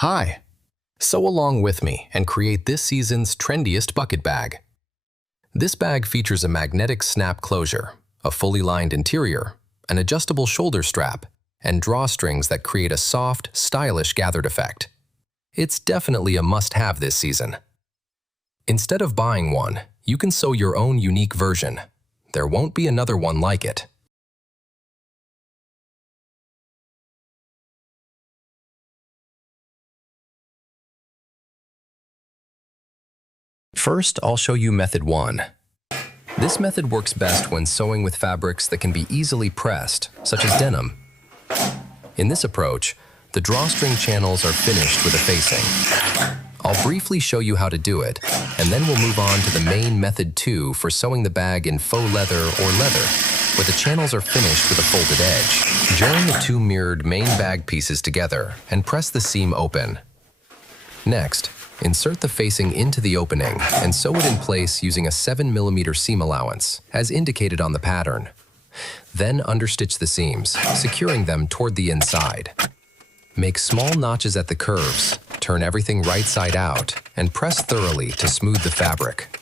Hi! Sew along with me and create this season's trendiest bucket bag. This bag features a magnetic snap closure, a fully lined interior, an adjustable shoulder strap, and drawstrings that create a soft, stylish gathered effect. It's definitely a must-have this season. Instead of buying one, you can sew your own unique version. There won't be another one like it. First, I'll show you method 1. This method works best when sewing with fabrics that can be easily pressed, such as denim. In this approach, the drawstring channels are finished with a facing. I'll briefly show you how to do it, and then we'll move on to the main method 2 for sewing the bag in faux leather or leather, where the channels are finished with a folded edge. Join the two mirrored main bag pieces together and press the seam open. Next, insert the facing into the opening and sew it in place using a 7mm seam allowance, as indicated on the pattern. Then understitch the seams, securing them toward the inside. Make small notches at the curves, turn everything right side out, and press thoroughly to smooth the fabric.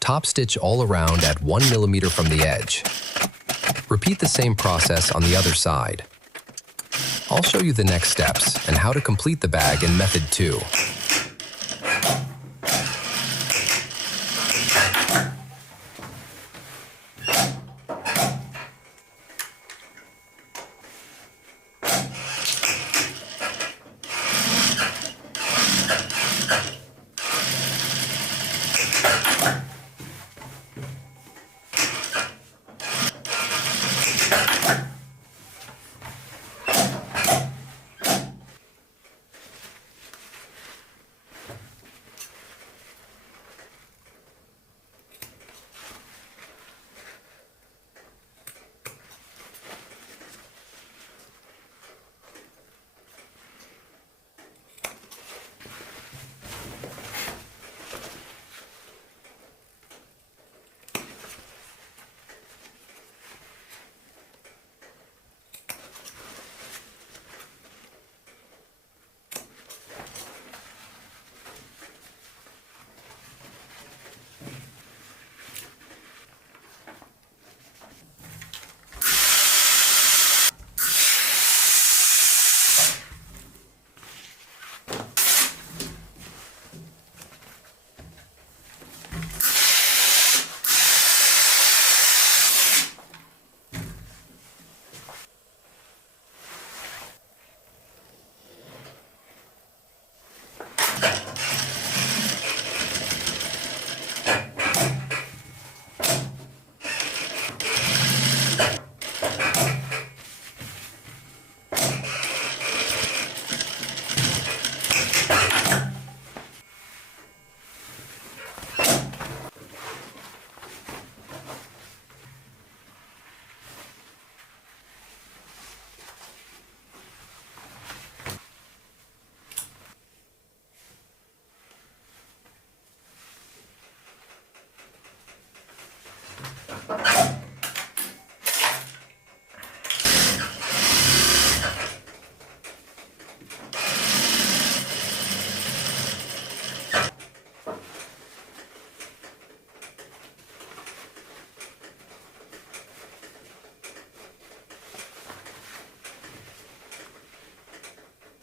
Top stitch all around at 1mm from the edge. Repeat the same process on the other side. I'll show you the next steps and how to complete the bag in method 2.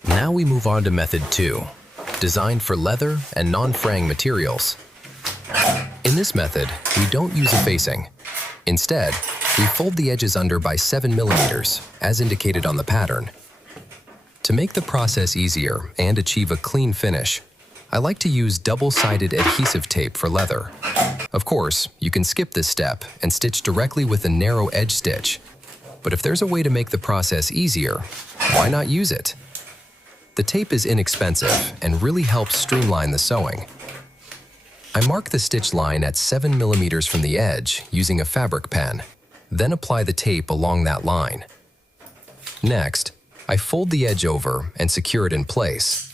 Now we move on to method 2, designed for leather and non-fraying materials. In this method, we don't use a facing. Instead, we fold the edges under by 7mm, as indicated on the pattern. To make the process easier and achieve a clean finish, I like to use double-sided adhesive tape for leather. Of course, you can skip this step and stitch directly with a narrow edge stitch. But if there's a way to make the process easier, why not use it? The tape is inexpensive and really helps streamline the sewing. I mark the stitch line at 7mm from the edge using a fabric pen, then apply the tape along that line. Next, I fold the edge over and secure it in place.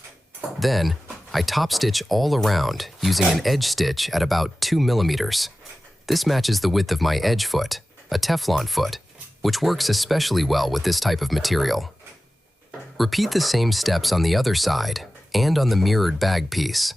Then, I top stitch all around using an edge stitch at about 2mm. This matches the width of my edge foot, a Teflon foot, which works especially well with this type of material. Repeat the same steps on the other side, and on the mirrored bag piece.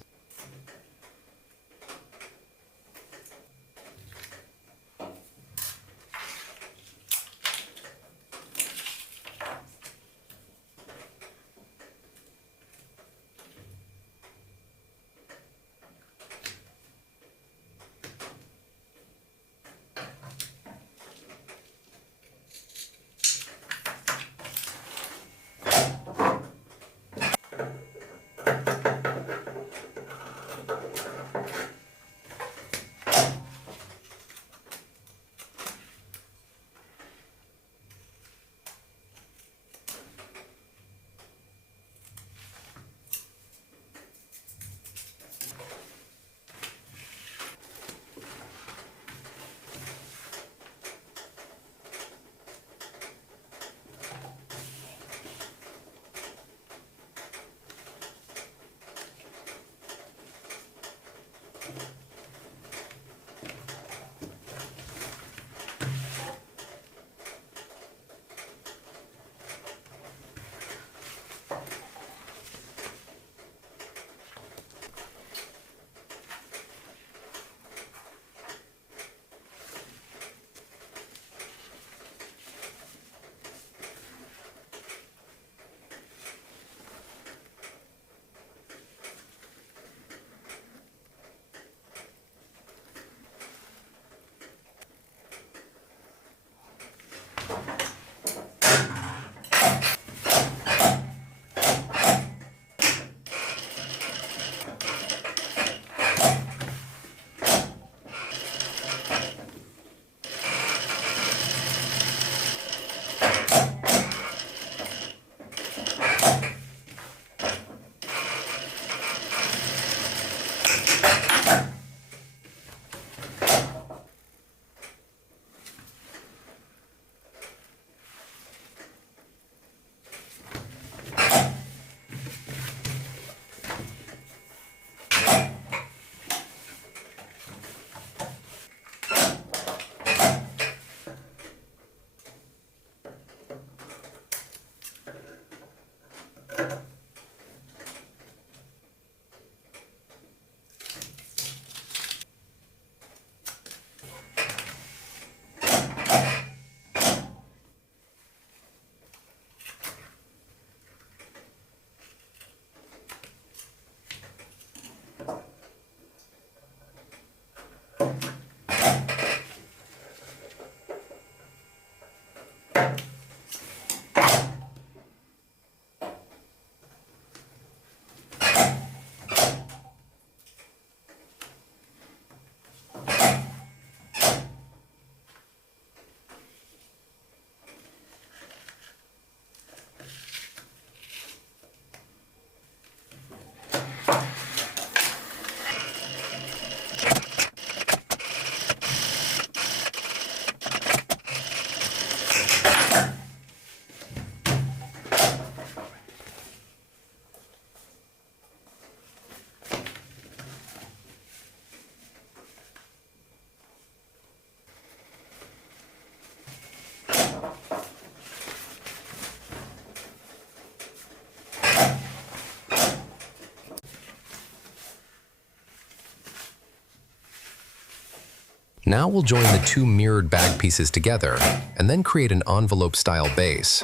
Now we'll join the two mirrored bag pieces together and then create an envelope-style base.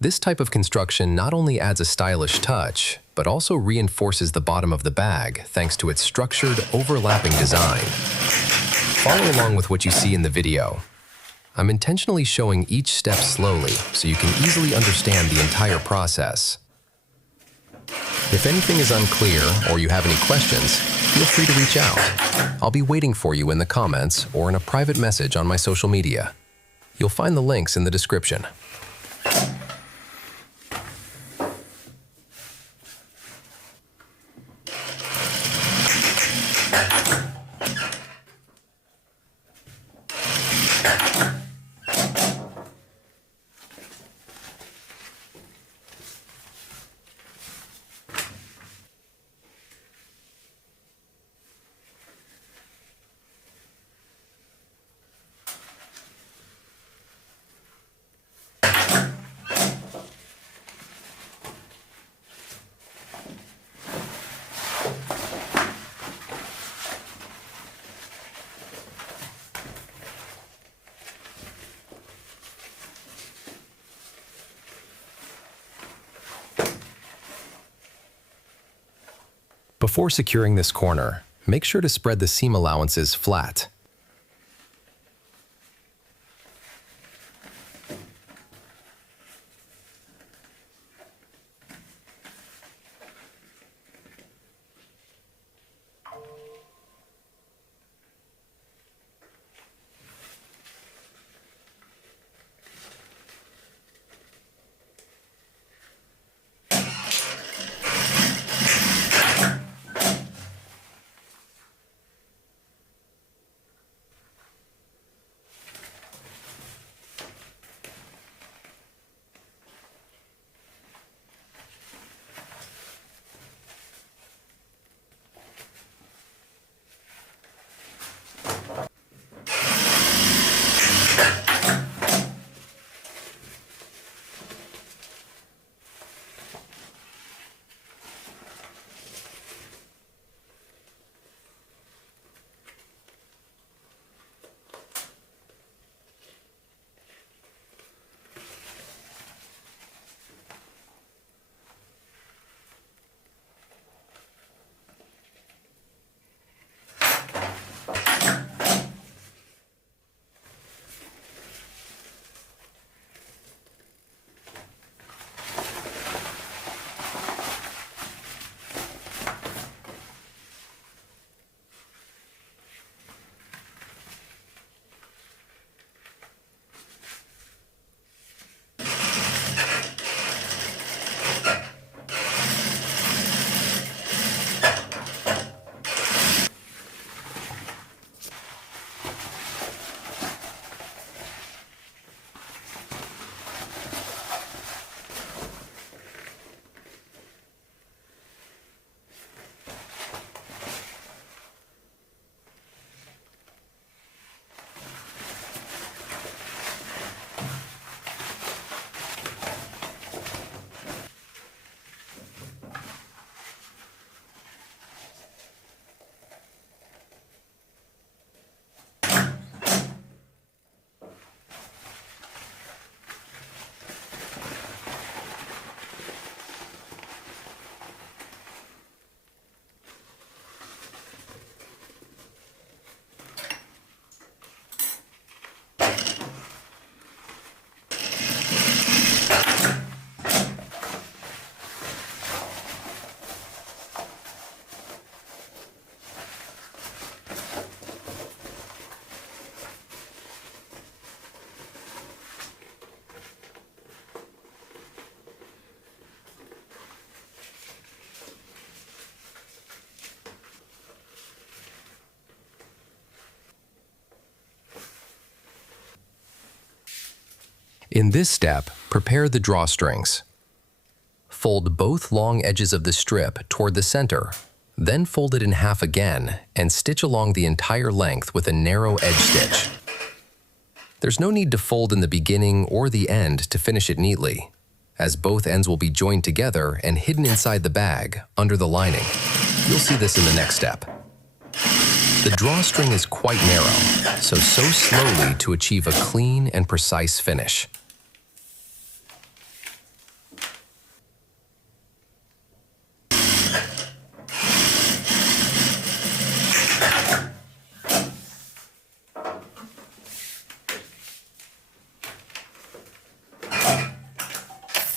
This type of construction not only adds a stylish touch, but also reinforces the bottom of the bag thanks to its structured, overlapping design. Follow along with what you see in the video. I'm intentionally showing each step slowly so you can easily understand the entire process. If anything is unclear or you have any questions, feel free to reach out. I'll be waiting for you in the comments or in a private message on my social media. You'll find the links in the description. Before securing this corner, make sure to spread the seam allowances flat. In this step, prepare the drawstrings. Fold both long edges of the strip toward the center, then fold it in half again and stitch along the entire length with a narrow edge stitch. There's no need to fold in the beginning or the end to finish it neatly, as both ends will be joined together and hidden inside the bag under the lining. You'll see this in the next step. The drawstring is quite narrow, so sew slowly to achieve a clean and precise finish.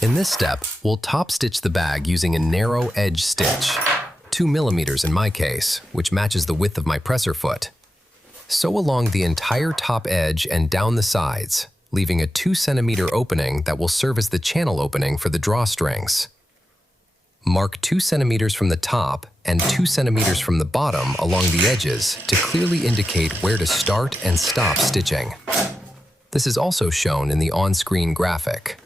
In this step, we'll top stitch the bag using a narrow edge stitch, 2 millimeters in my case, which matches the width of my presser foot. Sew along the entire top edge and down the sides, leaving a 2 centimeter opening that will serve as the channel opening for the drawstrings. Mark 2 centimeters from the top and 2 centimeters from the bottom along the edges to clearly indicate where to start and stop stitching. This is also shown in the on-screen graphic.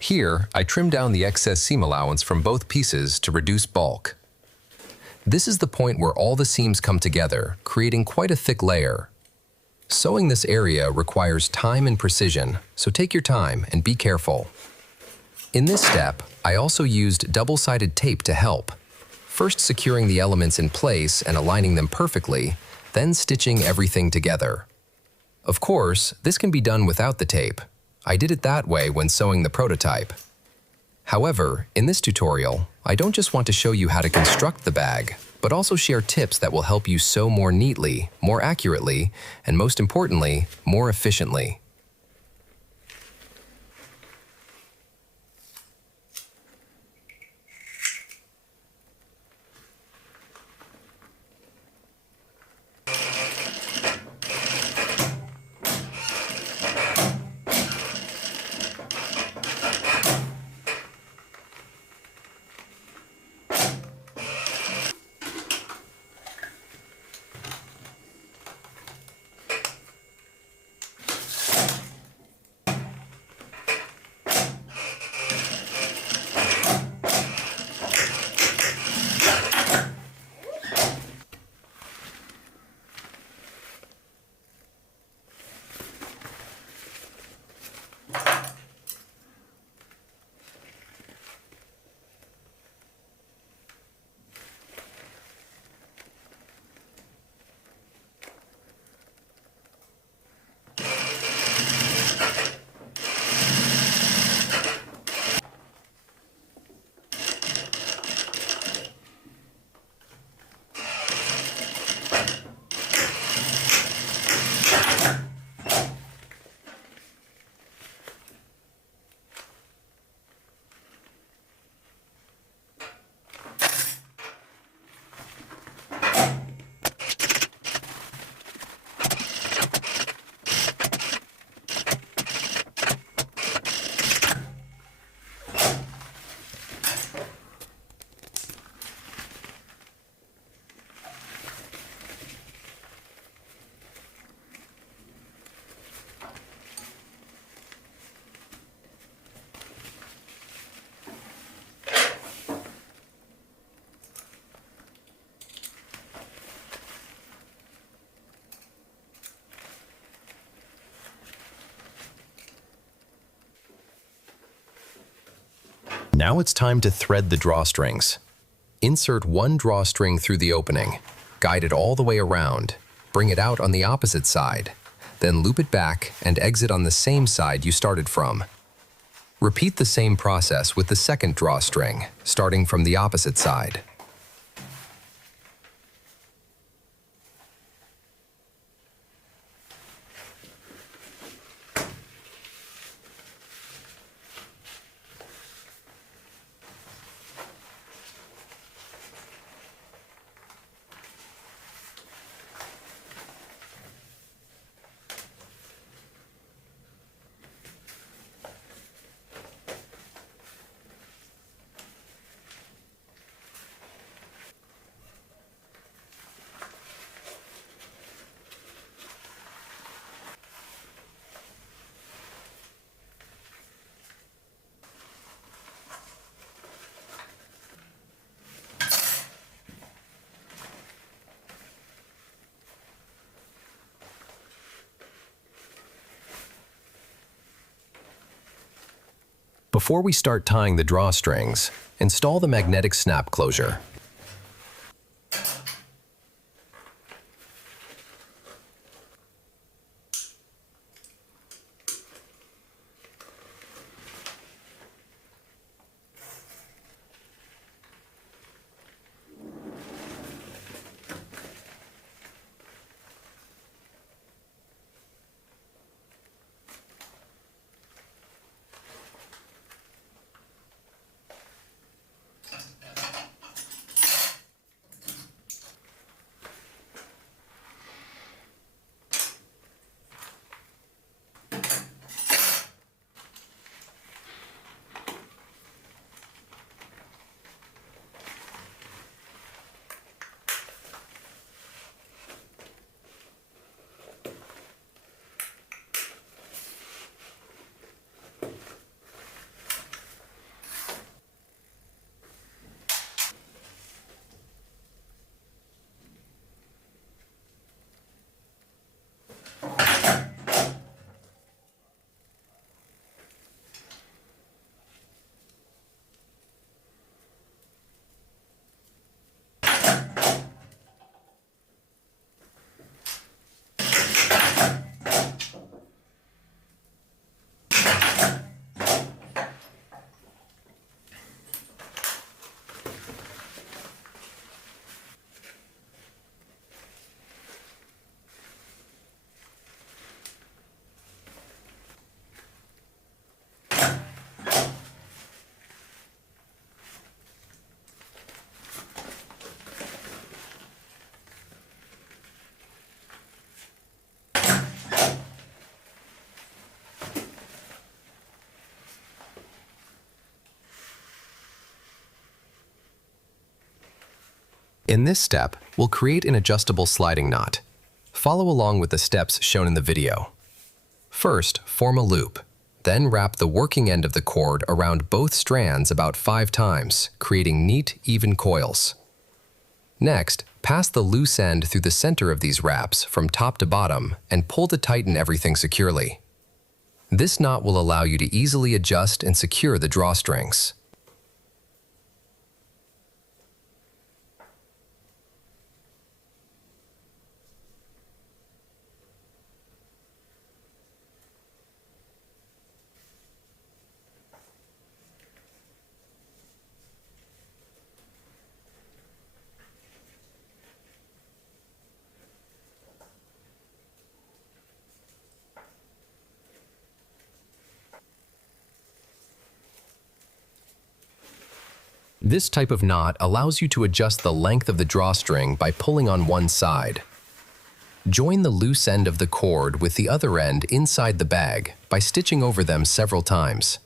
Here, I trim down the excess seam allowance from both pieces to reduce bulk. This is the point where all the seams come together, creating quite a thick layer. Sewing this area requires time and precision, so take your time and be careful. In this step, I also used double-sided tape to help. First securing the elements in place and aligning them perfectly, then stitching everything together. Of course, this can be done without the tape. I did it that way when sewing the prototype. However, in this tutorial, I don't just want to show you how to construct the bag, but also share tips that will help you sew more neatly, more accurately, and most importantly, more efficiently. Now it's time to thread the drawstrings. Insert one drawstring through the opening, guide it all the way around, bring it out on the opposite side, then loop it back and exit on the same side you started from. Repeat the same process with the second drawstring, starting from the opposite side. Before we start tying the drawstrings, install the magnetic snap closure. In this step, we'll create an adjustable sliding knot. Follow along with the steps shown in the video. First, form a loop. Then wrap the working end of the cord around both strands about 5 times, creating neat, even coils. Next, pass the loose end through the center of these wraps from top to bottom and pull to tighten everything securely. This knot will allow you to easily adjust and secure the drawstrings. This type of knot allows you to adjust the length of the drawstring by pulling on one side. Join the loose end of the cord with the other end inside the bag by stitching over them several times.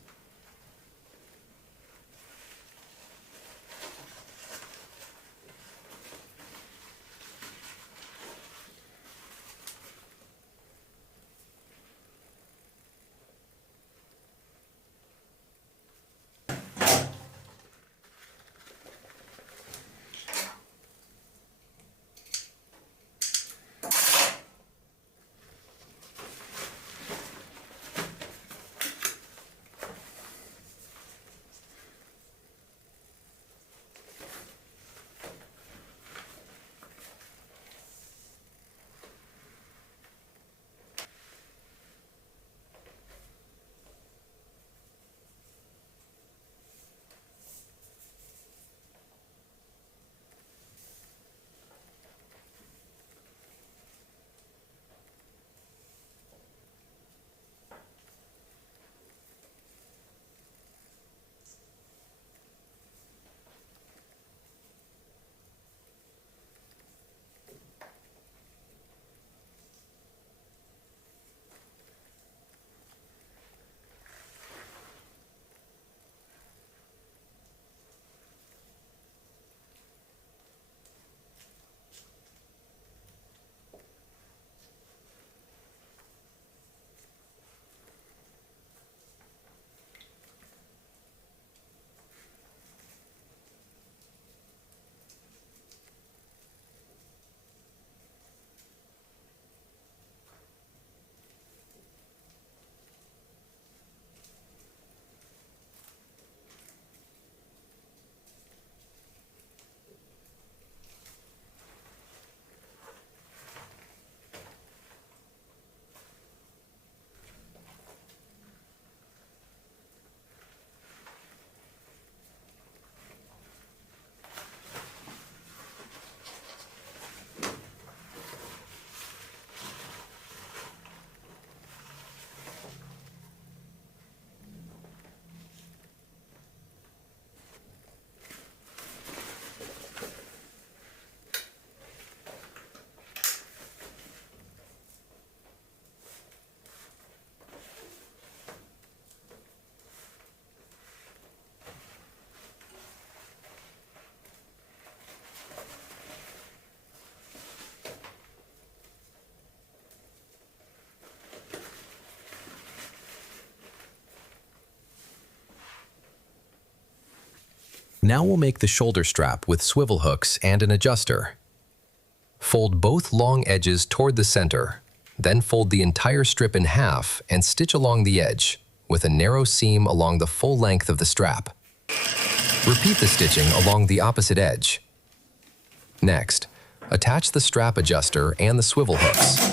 Now we'll make the shoulder strap with swivel hooks and an adjuster. Fold both long edges toward the center, then fold the entire strip in half and stitch along the edge, with a narrow seam along the full length of the strap. Repeat the stitching along the opposite edge. Next, attach the strap adjuster and the swivel hooks.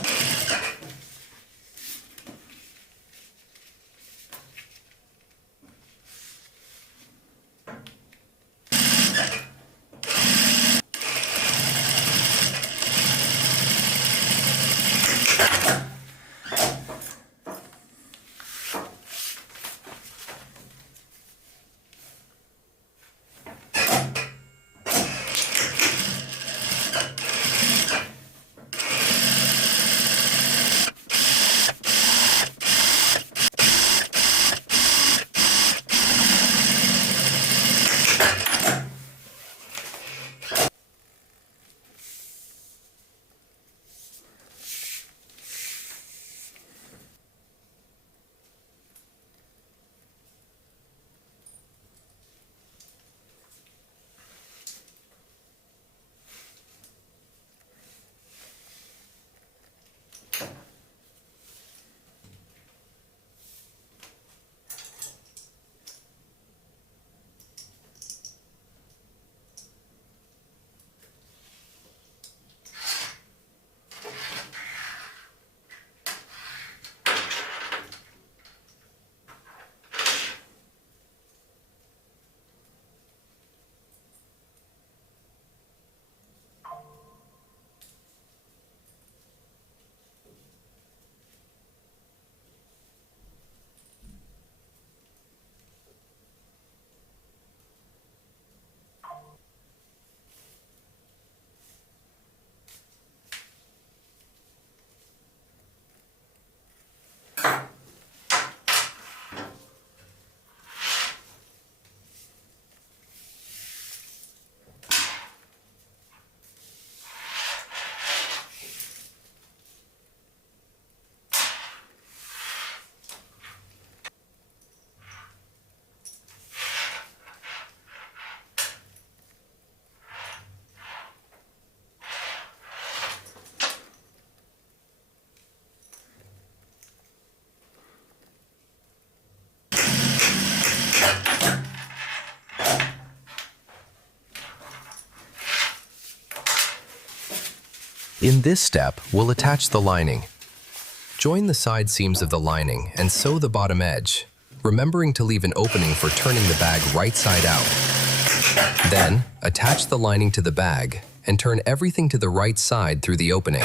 In this step, we'll attach the lining. Join the side seams of the lining and sew the bottom edge, remembering to leave an opening for turning the bag right side out. Then, attach the lining to the bag and turn everything to the right side through the opening.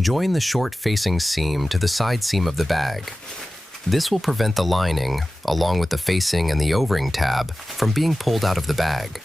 Join the short-facing seam to the side seam of the bag. This will prevent the lining, along with the facing and the O-ring tab, from being pulled out of the bag.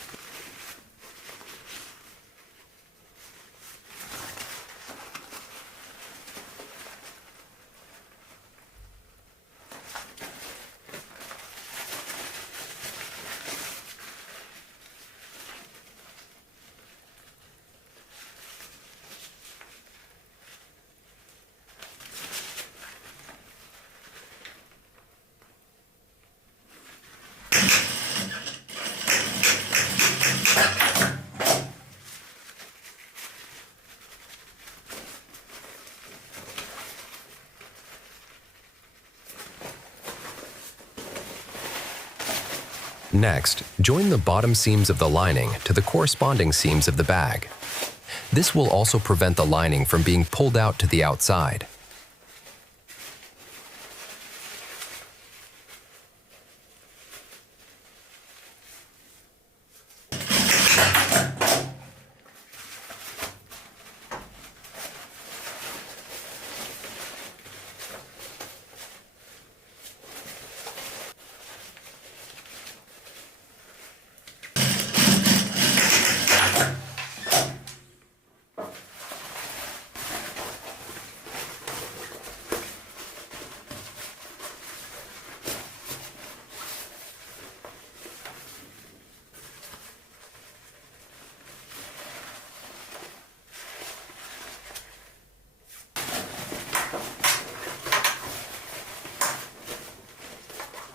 Next, join the bottom seams of the lining to the corresponding seams of the bag. This will also prevent the lining from being pulled out to the outside.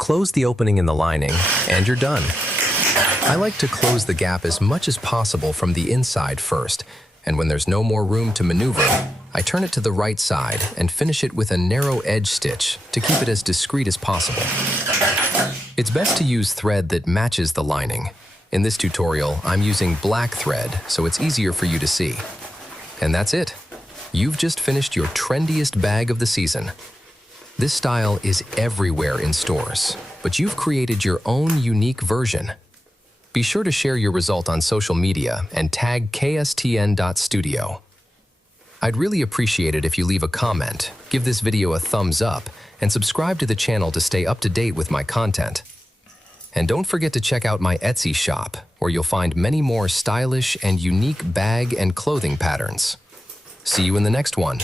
Close the opening in the lining, and you're done. I like to close the gap as much as possible from the inside first, and when there's no more room to maneuver, I turn it to the right side and finish it with a narrow edge stitch to keep it as discreet as possible. It's best to use thread that matches the lining. In this tutorial, I'm using black thread, so it's easier for you to see. And that's it. You've just finished your trendiest bag of the season. This style is everywhere in stores, but you've created your own unique version. Be sure to share your result on social media and tag kstn.studio. I'd really appreciate it if you leave a comment, give this video a thumbs up, and subscribe to the channel to stay up to date with my content. And don't forget to check out my Etsy shop, where you'll find many more stylish and unique bag and clothing patterns. See you in the next one.